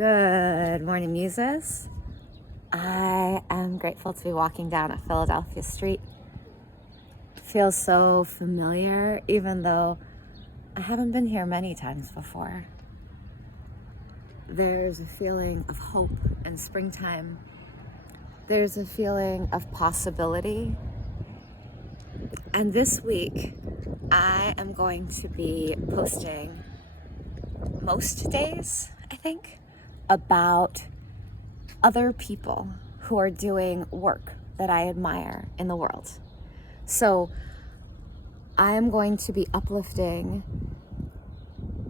Good morning, Muses. I am grateful to be walking down a Philadelphia street. It feels so familiar, even though I haven't been here many times before. There's a feeling of hope and springtime. There's a feeling of possibility. And this week, I am going to be posting most days, I think, about other people who are doing work that I admire in the world. So I am going to be uplifting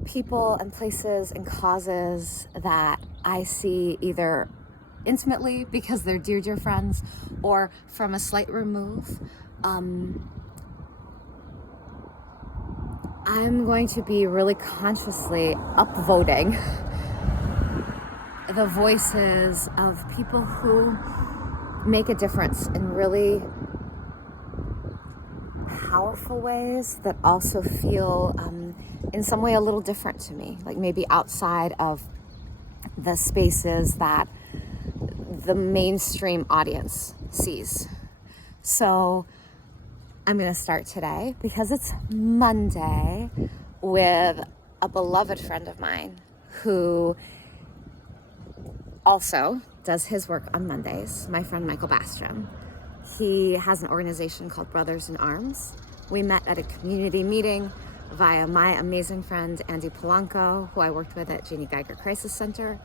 people and places and causes that I see either intimately because they're dear friends or from a slight remove. I'm going to be really consciously upvoting the voices of people who make a difference in really powerful ways that also feel in some way a little different to me, like maybe outside of the spaces that the mainstream audience sees. So I'm going to start today because it's Monday with a beloved friend of mine who also does his work on Mondays, my friend Michael Bastien. He has an organization called Brothers in Arms. We met at a community meeting via my amazing friend Andy Polanco, who I worked with at Jeannie Geiger Crisis Center.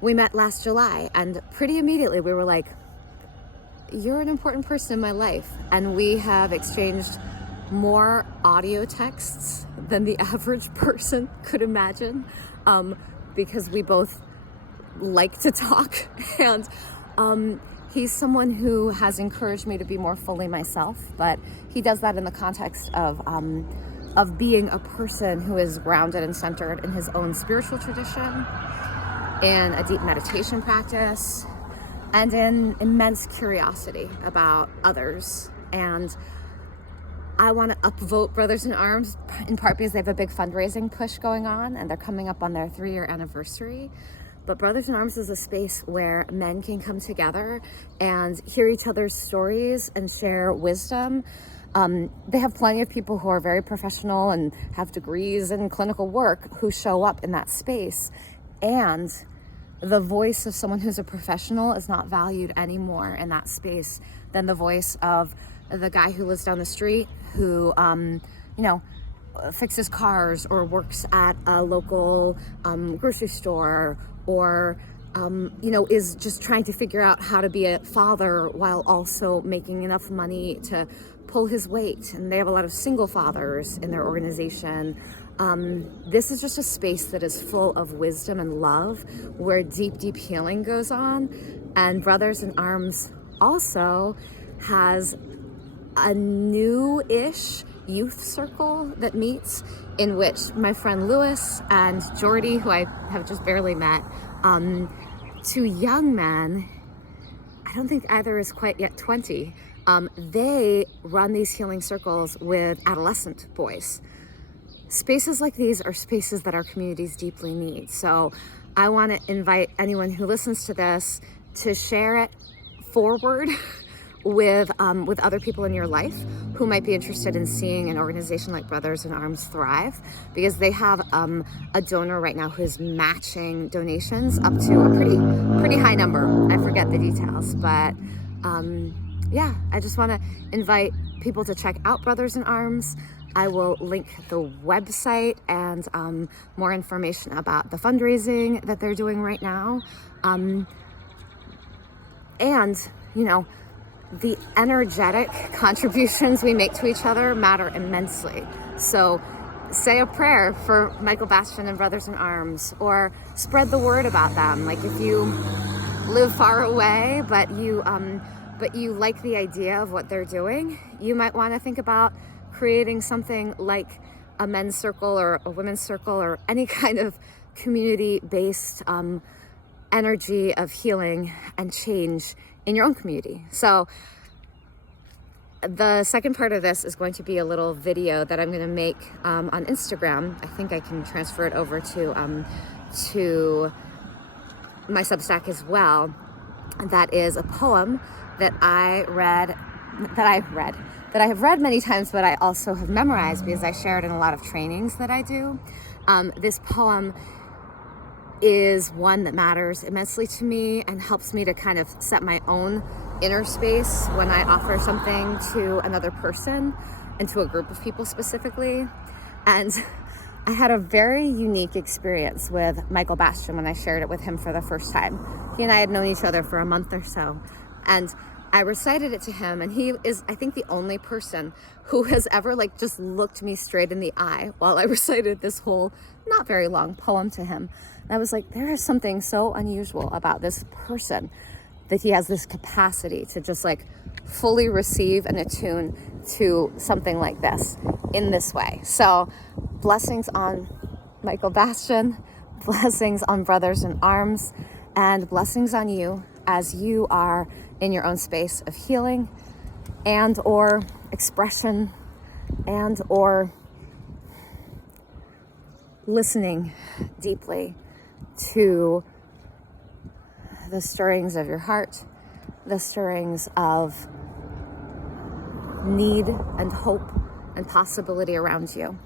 We met last July, and pretty immediately we were like, you're an important person in my life. And we have exchanged more audio texts than the average person could imagine. Because we both like to talk, and he's someone who has encouraged me to be more fully myself, but he does that in the context of being a person who is grounded and centered in his own spiritual tradition, in a deep meditation practice, and in immense curiosity about others. And I want to upvote Brothers in Arms in part because they have a big fundraising push going on and they're coming up on their 3-year anniversary. But Brothers in Arms is a space where men can come together and hear each other's stories and share wisdom. They have plenty of people who are very professional and have degrees in clinical work who show up in that space. And the voice of someone who's a professional is not valued anymore in that space than the voice of the guy who lives down the street who, fixes cars or works at a local grocery store or, is just trying to figure out how to be a father while also making enough money to pull his weight. And they have a lot of single fathers in their organization. This is just a space that is full of wisdom and love, where deep healing goes on. And Brothers in Arms also has a new-ish youth circle that meets, in which my friend Lewis and Jordy, who I have just barely met, two young men, I don't think either is quite yet 20, they run these healing circles with adolescent boys. Spaces like these are spaces that our communities deeply need. So I want to invite anyone who listens to this to share it forward with other people in your life who might be interested in seeing an organization like Brothers in Arms thrive, because they have a donor right now who is matching donations up to a pretty high number. I forget the details, but I just want to invite people to check out Brothers in Arms. I will link the website and more information about the fundraising that they're doing right now. The energetic contributions we make to each other matter immensely. So say a prayer for Michael Bastien and Brothers in Arms, or spread the word about them. Like if you live far away, but you like the idea of what they're doing, you might want to think about creating something like a men's circle or a women's circle or any kind of community-based energy of healing and change in your own community. So the second part of this is going to be a little video that I'm going to make on Instagram. I think I can transfer it over to to my Substack as well. That is a poem that I have read many times, but I also have memorized because I share it in a lot of trainings that I do. This poem is one that matters immensely to me and helps me to kind of set my own inner space when I offer something to another person and to a group of people specifically. And I had a very unique experience with Michael Bastien when I shared it with him for the first time. He and I had known each other for a month or so, and I recited it to him, and he is, I think, the only person who has ever just looked me straight in the eye while I recited this whole not very long poem to him. And I was like, there is something so unusual about this person, that he has this capacity to just fully receive and attune to something like this in this way. So blessings on Michael Bastien, blessings on Brothers in Arms, and blessings on you as you are in your own space of healing and or expression and or listening deeply to the stirrings of your heart, the stirrings of need and hope and possibility around you.